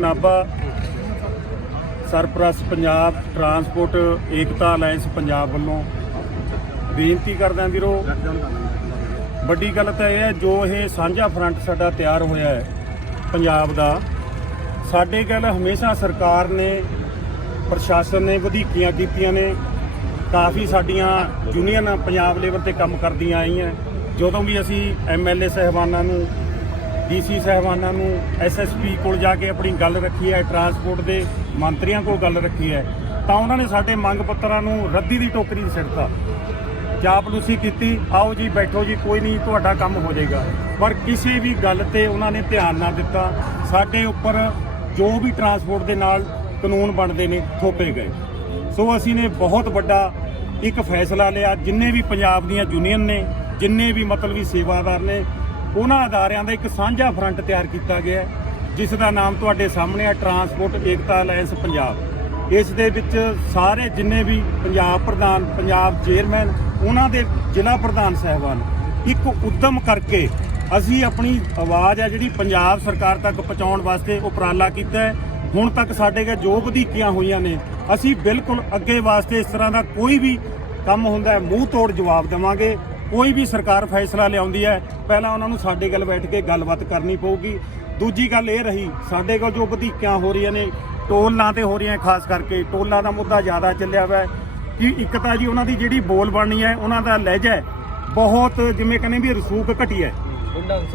ਨਾਭਾ, ਸਰਪ੍ਰਸਤ Punjab transport Ekta alliance Punjab ਵੱਲੋਂ ਬੇਨਤੀ ਕਰਦਿਆਂ ਵੀਰੋ, ਵੱਡੀ ਗੱਲ ਤਾਂ ਇਹ ਹੈ, ਜੋ ਇਹ ਸਾਂਝਾ ਫਰੰਟ ਸਾਡਾ ਤਿਆਰ ਹੋਇਆ ਹੈ ਪੰਜਾਬ ਦਾ, ਸਾਡੇ ਗੱਲ ਹਮੇਸ਼ਾ ਸਰਕਾਰ ਨੇ, ਪ੍ਰਸ਼ਾਸਨ ਨੇ ਵਧੀਕੀਆਂ ਕੀਤੀਆਂ ਨੇ, ਕਾਫੀ ਸਾਡੀਆਂ ਯੂਨੀਅਨ ਪੰਜਾਬ ਲੈਵਲ ਤੇ ਕੰਮ ਕਰਦੀਆਂ ਆਈਆਂ, ਜਦੋਂ ਵੀ ਅਸੀਂ ਐਮਐਲਏ ਸਹਿਬਾਨਾਂ ਨੂੰ ਡੀਸੀ ਸਹਿਬਾਨਾਂ ਨੂੰ ਐਸਐਸਪੀ ਕੋਲ ਜਾ ਕੇ ਆਪਣੀ ਗੱਲ ਰੱਖੀ ਹੈ, ਟਰਾਂਸਪੋਰਟ ਦੇ ਮੰਤਰੀਆਂ ਕੋਲ ਗੱਲ ਰੱਖੀ ਹੈ। ਤਾਂ ਉਹਨਾਂ ਨੇ ਸਾਡੇ ਮੰਗ ਪੱਤਰਾਂ ਨੂੰ ਰੱਦੀ ਦੀ ਟੋਕਰੀ 'ਚ ਸਿੱਟਤਾ। ਚਾਪਲੂਸੀ ਕੀਤੀ, ਆਓ ਜੀ, ਬੈਠੋ ਜੀ, ਕੋਈ ਨਹੀਂ, ਤੁਹਾਡਾ ਕੰਮ ਹੋ ਜਾਏਗਾ। ਪਰ ਕਿਸੇ ਵੀ ਗੱਲ ਤੇ ਉਹਨਾਂ ਨੇ ਧਿਆਨ ਨਾ ਦਿੱਤਾ। ਸਾਡੇ ਉੱਪਰ ਜੋ ਵੀ ਟਰਾਂਸਪੋਰਟ ਦੇ ਨਾਲ ਕਾਨੂੰਨ ਬਣਦੇ ਨੇ, ਥੋਪੇ ਗਏ। ਸੋ ਅਸੀਂ ਨੇ ਬਹੁਤ ਵੱਡਾ ਇੱਕ ਫੈਸਲਾ ਲਿਆ। ਜਿੰਨੇ ਵੀ ਪੰਜਾਬ ਦੀਆਂ ਯੂਨੀਅਨ ਨੇ, ਜਿੰਨੇ ਵੀ ਮਤਲਬ ਮਤਲਬੀ ਸੇਵਾਦਾਰ ਨੇ ਉਹਨਾਂ ਅਦਾਰਿਆਂ ਦਾ ਇੱਕ ਸਾਂਝਾ ਫਰੰਟ ਤਿਆਰ ਕੀਤਾ ਗਿਆ ਜਿਸ ਦਾ ਨਾਮ ਤੁਹਾਡੇ ਸਾਹਮਣੇ ਹੈ, ਟਰਾਂਸਪੋਰਟ ਏਕਤਾ ਅਲਾਇੰਸ ਪੰਜਾਬ। ਇਸ ਦੇ ਵਿੱਚ ਸਾਰੇ ਜਿੰਨੇ ਵੀ ਪੰਜਾਬ ਪ੍ਰਧਾਨ, ਪੰਜਾਬ ਚੇਅਰਮੈਨ, ਉਹਨਾਂ ਦੇ ਜ਼ਿਲ੍ਹਾ ਪ੍ਰਧਾਨ ਸਾਹਿਬਾਨ, ਇੱਕ ਉਦਮ ਕਰਕੇ ਅਸੀਂ ਆਪਣੀ ਆਵਾਜ਼ ਹੈ ਜਿਹੜੀ ਪੰਜਾਬ ਸਰਕਾਰ ਤੱਕ ਪਹੁੰਚਾਉਣ ਵਾਸਤੇ ਉਪਰਾਲਾ ਕੀਤਾ ਹੈ। ਹੁਣ ਤੱਕ ਸਾਡੇ ਕੋਲ ਜੋ ਵਧੀਕੀਆਂ ਹੋਈਆਂ ਨੇ, ਅਸੀਂ ਬਿਲਕੁਲ ਅੱਗੇ ਵਾਸਤੇ ਇਸ ਤਰ੍ਹਾਂ ਦਾ ਕੋਈ ਵੀ ਕੰਮ ਹੁੰਦਾ ਹੈ, ਮੂੰਹ ਤੋੜ ਜਵਾਬ ਦੇਵਾਂਗੇ। ਕੋਈ ਵੀ ਸਰਕਾਰ ਫੈਸਲਾ ਲਿਆਉਂਦੀ ਹੈ ਪਹਿਲਾਂ ਉਹਨਾਂ ਨੂੰ ਸਾਡੇ ਗੱਲ ਬੈਠ ਕੇ ਗੱਲਬਾਤ ਕਰਨੀ ਪਊਗੀ। ਦੂਜੀ ਗੱਲ ਇਹ ਰਹੀ ਸਾਡੇ ਕੋਲ ਜੋ ਵਧੀਕਾਂ ਹੋ ਰਹੀਆਂ ਨੇ ਟੋਲਾਂ ਤੇ ਹੋ ਰਹੀਆਂ ਖਾਸ ਕਰਕੇ ਟੋਲਾਂ ਦਾ ਮੁੱਦਾ ਜ਼ਿਆਦਾ ਚੱਲਿਆ ਹੋਇਆ ਕਿ ਇੱਕ ਤਾਂ ਜੀ ਉਹਨਾਂ ਦੀ ਜਿਹੜੀ ਬੋਲ ਬਾਣੀ ਹੈ ਉਹਨਾਂ ਦਾ ਲਹਿਜਾ ਹੈ, ਬਹੁਤ ਜਿਵੇਂ ਕਹਿੰਦੇ ਵੀ ਰਸੂਖ ਘਟੀ ਹੈ।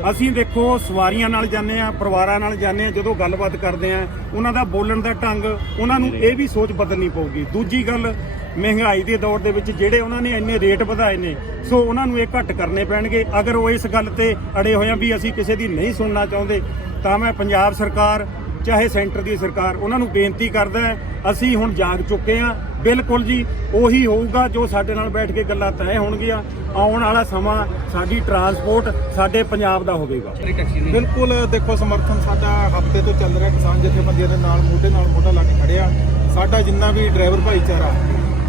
ਅਸੀਂ ਦੇਖੋ ਸਵਾਰੀਆਂ ਨਾਲ ਜਾਂਦੇ ਆ ਪਰਿਵਾਰਾਂ ਨਾਲ ਜਾਂਦੇ ਆ ਜਦੋਂ ਗੱਲਬਾਤ ਕਰਦੇ ਆ ਉਹਨਾਂ ਦਾ ਬੋਲਣ ਦਾ ਢੰਗ ਉਹਨਾਂ ਨੂੰ ਇਹ ਵੀ ਸੋਚ ਬਦਲਣੀ ਪਊਗੀ। ਦੂਜੀ ਗੱਲ ਮਹਿੰਗਾਈ ਦੇ ਦੌਰ ਦੇ ਵਿੱਚ ਜਿਹੜੇ ਉਹਨਾਂ ਨੇ ਇੰਨੇ ਰੇਟ ਵਧਾਏ ਨੇ ਸੋ ਉਹਨਾਂ ਨੂੰ ਇਹ ਘੱਟ ਕਰਨੇ ਪੈਣਗੇ। ਅਗਰ ਉਹ ਇਸ ਗੱਲ ਤੇ ਅੜੇ ਹੋਏ ਆ ਵੀ ਅਸੀਂ ਕਿਸੇ ਦੀ ਨਹੀਂ ਸੁਣਨਾ ਚਾਹੁੰਦੇ ਤਾਂ ਮੈਂ ਪੰਜਾਬ ਸਰਕਾਰ ਚਾਹੇ ਸੈਂਟਰ ਦੀ ਸਰਕਾਰ ਉਹਨਾਂ ਨੂੰ ਬੇਨਤੀ ਕਰਦਾ ਹੈ, ਅਸੀਂ ਹੁਣ ਜਾਗ ਚੁੱਕੇ ਆ ਬਿਲਕੁਲ ਜੀ ਉਹੀ ਹੋਊਗਾ ਜੋ ਸਾਡੇ ਨਾਲ ਬੈਠ ਕੇ ਗੱਲਾਂ ਤੈਅ ਹੋਣਗੀਆਂ। ਆਉਣ ਵਾਲਾ ਸਮਾਂ ਸਾਡੀ ਟਰਾਂਸਪੋਰਟ ਸਾਡੇ ਪੰਜਾਬ ਦਾ ਹੋਵੇਗਾ। ਬਿਲਕੁਲ ਦੇਖੋ ਸਮਰਥਨ ਸਾਡਾ ਹਫ਼ਤੇ ਤੋਂ ਚੱਲ ਰਿਹਾ। ਕਿਸਾਨ ਜਥੇਬੰਦੀਆਂ ਦੇ ਨਾਲ ਮੋਢੇ ਨਾਲ ਮੋਢਾ ਲਾ ਕੇ ਖੜਿਆ ਸਾਡਾ ਜਿੰਨਾ ਵੀ ਡਰਾਈਵਰ ਭਾਈਚਾਰਾ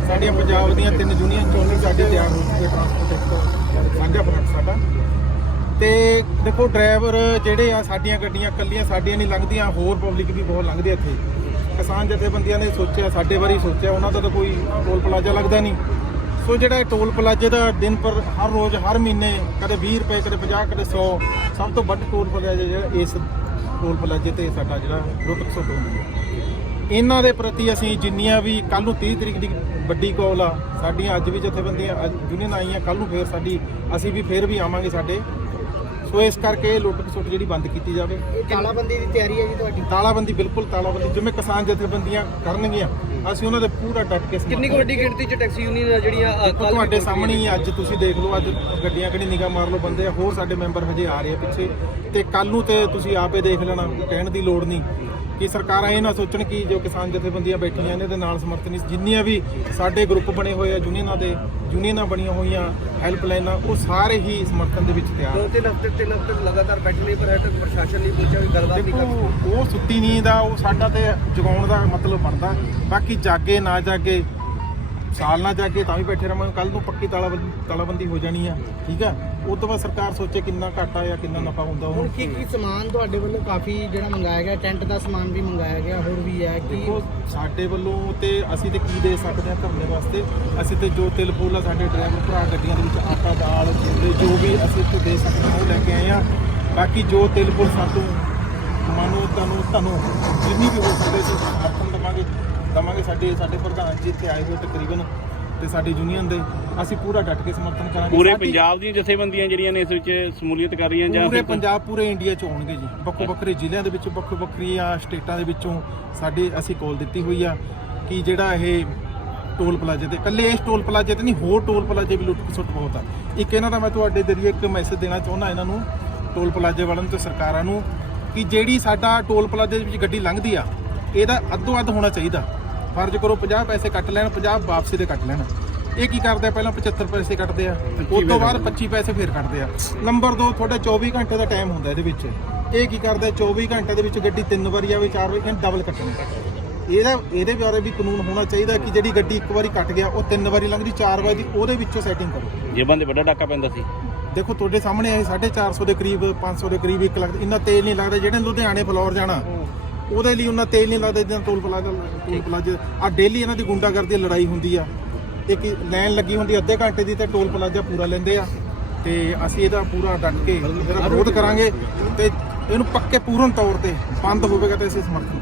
ਸਾਡੀਆਂ ਪੰਜਾਬ ਦੀਆਂ ਤਿੰਨ ਯੂਨੀਅਨ ਚੋਣ ਸਾਡੇ ਤਿਆਰ ਹੋ ਚੁੱਕੇ ਟਰਾਂਸਪੋਰਟ ਇੱਕ ਸਾਂਝਾ ਫਰੰਟ ਸਾਡਾ। ਤੇ ਦੇਖੋ ਡਰਾਈਵਰ ਜਿਹੜੇ ਆ, ਸਾਡੀਆਂ ਗੱਡੀਆਂ ਕੱਲੀਆਂ ਸਾਡੀਆਂ ਨਹੀਂ ਲੰਘਦੀਆਂ, ਹੋਰ ਪਬਲਿਕ ਵੀ ਬਹੁਤ ਲੰਘਦੀ ਆ ਇੱਥੇ। ਕਿਸਾਨ ਜਥੇਬੰਦੀਆਂ ਨੇ ਸੋਚਿਆ, ਸਾਡੇ ਬਾਰੇ ਸੋਚਿਆ, ਉਹਨਾਂ ਦਾ ਤਾਂ ਕੋਈ ਟੋਲ ਪਲਾਜ਼ਾ ਲੱਗਦਾ ਨਹੀਂ। ਸੋ ਜਿਹੜਾ ਟੋਲ ਪਲਾਜ਼ੇ ਦਾ ਦਿਨ ਪਰ ਹਰ ਰੋਜ਼, ਹਰ ਮਹੀਨੇ ਕਦੇ 20 ਰੁਪਏ, ਕਦੇ 50 ਕਦੇ 100 ਸਭ ਤੋਂ ਵੱਧ ਟੋਲ ਪਲਾਜ਼ਾ ਜਿਹੜਾ ਇਸ ਟੋਲ ਪਲਾਜ਼ੇ ਤੇ ਸਾਡਾ ਜਿਹੜਾ ਲੁੱਟ ਸੋ ਟੋਲ ਹੈ। ਇਹਨਾਂ ਦੇ ਪ੍ਰਤੀ ਅਸੀਂ ਜਿੰਨੀਆਂ ਵੀ ਕੱਲ ਨੂੰ 30 ਤਰੀਕ ਦੀ ਵੱਡੀ ਕਾਲ ਆ, ਸਾਡੀਆਂ ਅੱਜ ਵੀ ਜਥੇਬੰਦੀਆਂ ਯੂਨੀਅਨ ਆਈਆਂ ਕੱਲ ਨੂੰ ਫੇਰ ਸਾਡੀ, ਅਸੀਂ ਵੀ ਫੇਰ ਵੀ ਆਵਾਂਗੇ ਸਾਡੇ ਸੋ ਇਸ ਕਰਕੇ ਲੁੱਟ ਖਸੁੱਟ ਜਿਹੜੀ ਬੰਦ ਕੀਤੀ ਜਾਵੇ। ਇਹ ਤਾਲਾਬੰਦੀ ਦੀ ਤਿਆਰੀ ਹੈ ਜੀ ਤੁਹਾਡੀ? ਤਾਲਾਬੰਦੀ ਬਿਲਕੁਲ ਤਾਲਾਬੰਦੀ। ਜਿਵੇਂ ਕਿਸਾਨ ਜਥੇਬੰਦੀਆਂ ਕਰਨਗੀਆਂ ਅਸੀਂ ਉਹਨਾਂ ਦੇ ਪੂਰਾ ਡਟ ਕੇ ਕਿੰਨੀ ਕੁ ਵੱਡੀ ਗਿਣਤੀ ਚ ਟੈਕਸੀ ਯੂਨੀਅਨ ਜਿਹੜੀਆਂ ਤੁਹਾਡੇ ਸਾਹਮਣੇ ਹੀ ਅੱਜ ਤੁਸੀਂ ਦੇਖ ਲਓ ਅੱਜ ਗੱਡੀਆਂ ਕਿਹੜੀ ਨਿਗਾਹ ਮਾਰ ਲਓ ਬੰਦੇ ਆ ਹੋਰ ਸਾਡੇ ਮੈਂਬਰ ਹਜੇ ਆ ਰਹੇ ਆ ਪਿੱਛੇ। ਤੇ ਕੱਲ ਨੂੰ ਤੇ ਤੁਸੀਂ ਆਪੇ ਦੇਖ ਲੈਣਾ ਕਹਿਣ ਦੀ ਲੋੜ ਨਹੀਂ। ਕਿ ਸਰਕਾਰਾਂ ਇਹ ਨਾ ਸੋਚਣ ਕਿ ਜੋ ਕਿਸਾਨ ਜਥੇਬੰਦੀਆਂ ਬੈਠੀਆਂ ਨੇ ਦੇ ਨਾਲ ਸਮਰਥਨ ਜਿੰਨੀਆਂ ਵੀ ਸਾਡੇ ਗਰੁੱਪ ਬਣੇ ਹੋਏ ਆ ਯੂਨੀਅਨਾਂ ਦੇ ਯੂਨੀਅਨਾਂ ਬਣੀਆਂ ਹੋਈਆਂ ਹੈਲਪਲਾਈਨਾਂ ਉਹ ਸਾਰੇ ਹੀ ਸਮਰਥਨ ਦੇ ਵਿੱਚ ਤਿਆਰ ਦੋ ਤਿੰਨ ਹਫ਼ਤੇ ਤਿੰਨ ਹਫ਼ਤੇ ਲਗਾਤਾਰ ਬੈਠਣੇ ਪਰ ਹਟਕ ਪ੍ਰਸ਼ਾਸਨ ਨਹੀਂ ਪਹੁੰਚਿਆ ਵੀ ਗੱਲਬਾਤ ਨਹੀਂ ਕਰ ਦੇਖੋ ਉਹ ਸੁੱਤੀ ਨੀਂਦ ਆ ਉਹ ਸਾਡਾ ਤੇ ਜਗਾਉਣ ਦਾ ਮਤਲਬ ਬਣਦਾ। ਬਾਕੀ ਜਾਗੇ ਨਾ ਜਾਗੇ ਸਾਲ ਨਾ ਜਾਗੇ ਤਾਂ ਵੀ ਬੈਠੇ ਰਹਾਂਗੇ ਕੱਲ ਨੂੰ ਪੱਕੀ ਤਾਲਾਬੰਦੀ ਤਾਲਾਬੰਦੀ ਹੋ ਜਾਣੀ ਆ ਠੀਕ ਆ? ਉਸ ਤੋਂ ਬਾਅਦ ਸਰਕਾਰ ਸੋਚੇ ਕਿੰਨਾ ਘਾਟਾ ਜਾਂ ਕਿੰਨਾ ਨਫਾ ਹੁੰਦਾ ਉਹ ਹੁਣ ਕੀ ਕੀ ਸਮਾਨ ਤੁਹਾਡੇ ਵੱਲੋਂ ਕਾਫੀ ਜਿਹੜਾ ਮੰਗਾਇਆ ਗਿਆ ਟੈਂਟ ਦਾ ਸਮਾਨ ਵੀ ਮੰਗਾਇਆ ਗਿਆ ਹੋਰ ਵੀ ਹੈ ਕਿ? ਦੇਖੋ ਸਾਡੇ ਵੱਲੋਂ ਤੇ ਅਸੀਂ ਤੇ ਕੀ ਦੇ ਸਕਦੇ ਹਾਂ ਧਰਨੇ ਵਾਸਤੇ? ਅਸੀਂ ਤੇ ਜੋ ਤਿਲ ਫੁੱਲ ਆ ਸਾਡੇ ਡਰਾਈਵਰ ਭਰਾ ਗੱਡੀਆਂ ਦੇ ਵਿੱਚ ਆਟਾ ਦਾਲ ਜਿੰਦੇ ਜੋ ਵੀ ਅਸੀਂ ਇੱਥੇ ਦੇ ਸਕਦੇ ਹਾਂ ਉਹ ਲੈ ਕੇ ਆਏ ਆ। ਬਾਕੀ ਜੋ ਤਿਲ ਫੁੱਲ ਸਾਨੂੰ ਮਾਨੋ ਤੁਹਾਨੂੰ ਤੁਹਾਨੂੰ ਜਿੰਨੀ ਵੀ ਹੋ ਸਕਦੇ ਸੀ ਸਮਰਥਨ ਦਵਾਂਗੇ ਦਵਾਂਗੇ ਸਾਡੇ ਸਾਡੇ ਪ੍ਰਧਾਨ ਜੀ ਇੱਥੇ ਆਏ ਹੋਏ ਤਕਰੀਬਨ ਤੇ ਸਾਡੀ ਯੂਨੀਅਨ ਦੇ ਅਸੀਂ ਪੂਰਾ ਡਟ ਕੇ ਸਮਰਥਨ ਕਰਾਂਗੇ। ਪੂਰੇ ਸਾਡੀ- ਪੰਜਾਬ ਦੀਆਂ ਜਥੇਬੰਦੀਆਂ ਜਿਹੜੀਆਂ ਨੇ ਇਸ ਵਿੱਚ ਸ਼ਮੂਲੀਅਤ ਕਰ ਰਹੀਆਂ ਜਾਂ ਪੂਰੇ ਫਿਰ ਪੰਜਾਬ ਪੂਰੇ ਇੰਡੀਆ ਚ ਹੋਣਗੇ ਜੀ। ਵੱਖੋ ਵੱਖਰੇ ਜ਼ਿਲ੍ਹਿਆਂ ਦੇ ਵਿੱਚ ਵੱਖੋ ਵੱਖਰੀਆਂ ਸਟੇਟਾਂ ਦੇ ਵਿੱਚੋਂ ਸਾਡੇ ਅਸੀਂ ਕਾਲ ਦਿੱਤੀ ਹੋਈ ਆ ਕਿ ਜਿਹੜਾ ਇਹ ਟੋਲ ਪਲਾਜ਼ੇ ਤੇ ਇਕੱਲੇ ਇਸ ਟੋਲ ਪਲਾਜ਼ੇ ਤੇ ਨਹੀਂ ਹੋਰ ਟੋਲ ਪਲਾਜ਼ੇ ਵੀ ਲੁੱਟ ਖਸੁੱਟ ਬਹੁਤ ਆ। ਇੱਕ ਇਹਨਾਂ ਦਾ ਮੈਂ ਤੁਹਾਡੇ ਜ਼ਰੀਏ ਇੱਕ ਮੈਸੇਜ ਦੇਣਾ ਚਾਹੁੰਦਾ ਇਹਨਾਂ ਨੂੰ ਟੋਲ ਪਲਾਜ਼ੇ ਵਾਲਿਆਂ ਨੂੰ ਤੇ ਸਰਕਾਰਾਂ ਨੂੰ ਕਿ ਜਿਹੜੀ ਸਾਡਾ ਟੋਲ ਪਲਾਜ਼ੇ ਦੇ ਵਿੱਚ ਗੱਡੀ ਲੰਘਦੀ ਆ ਇਹਦਾ ਅੱਧੋ ਅੱਧ ਹੋਣਾ ਚਾਹੀਦਾ। ਫਰਜ਼ ਕਰੋ 50 ਪੈਸੇ ਕੱਟ ਲੈਣ 50 ਵਾਪਸੀ ਦੇ ਕੱਟ ਲੈਣ। ਇਹ ਕੀ ਕਰਦੇ ਆ? ਪਹਿਲਾਂ 75 ਪੈਸੇ ਕੱਟਦੇ ਆ ਉਸ ਤੋਂ ਬਾਅਦ 25 ਪੈਸੇ ਫੇਰ ਕੱਟਦੇ ਆ। ਨੰਬਰ 2 ਤੁਹਾਡਾ 24 ਘੰਟੇ ਦਾ ਟਾਈਮ ਹੁੰਦਾ ਇਹਦੇ ਵਿੱਚ। ਇਹ ਕੀ ਕਰਦੇ ਆ? 24 ਘੰਟੇ ਦੇ ਵਿੱਚ ਗੱਡੀ ਤਿੰਨ ਵਾਰੀ ਆਵੇ ਚਾਰ ਵਾਰੀ ਕਹਿੰਦੇ ਡਬਲ ਕੱਟਣੀ। ਇਹਦਾ ਇਹਦੇ ਬਾਰੇ ਵੀ ਕਾਨੂੰਨ ਹੋਣਾ ਚਾਹੀਦਾ ਕਿ ਜਿਹੜੀ ਗੱਡੀ ਇੱਕ ਵਾਰੀ ਕੱਟ ਗਿਆ ਉਹ ਤਿੰਨ ਵਾਰੀ ਲੰਘਦੀ ਚਾਰ ਵਾਰੀ ਦੀ ਉਹਦੇ ਵਿੱਚੋਂ ਸੈਟਿੰਗ ਕਰੋ। ਜੇਬਾਂ ਦੇ ਵੱਡਾ ਡਾਕਾ ਪੈਂਦਾ ਸੀ। ਦੇਖੋ ਤੁਹਾਡੇ ਸਾਹਮਣੇ ਆਏ 450 ਦੇ ਕਰੀਬ 500 ਦੇ ਕਰੀਬ 1 ਲੱਖ ਇੰਨਾ ਤੇਲ ਨਹੀਂ ਲੱਗਦਾ ਜਿਹੜੇ ਲੁਧਿਆਣੇ ਫਲੋਰ ਜਾਣਾ। ਉਹਦੇ ਲਈ ਉਹਨਾਂ ਤੇਲ ਨਹੀਂ ਲੱਗਦਾ ਜਿੱਦਾਂ ਟੋਲ ਪਲਾਜ਼ਾ ਟੋਲ ਪਲਾਜ਼ਾ। ਆ ਡੇਲੀ ਇਹਨਾਂ ਦੀ ਗੁੰਡਾਗਰਦੀ ਲੜਾਈ ਹੁੰਦੀ ਆ। ਇੱਕ ਲਾਈਨ ਲੱਗੀ ਹੁੰਦੀ ਅੱਧੇ ਘੰਟੇ ਦੀ ਤੇ ਟੋਲ ਪਲਾਜ਼ਾ ਪੂਰਾ ਲੈਂਦੇ ਆ। ਤੇ ਅਸੀਂ ਇਹਦਾ ਪੂਰਾ ਡਟ ਕੇ ਇਹਦਾ ਵਿਰੋਧ ਕਰਾਂਗੇ ਤੇ ਇਹਨੂੰ ਪੱਕੇ ਪੂਰਨ ਤੌਰ ਤੇ ਬੰਦ ਹੋਵੇਗਾ ਤੇ ਅਸੀਂ ਸਮਰਥਨ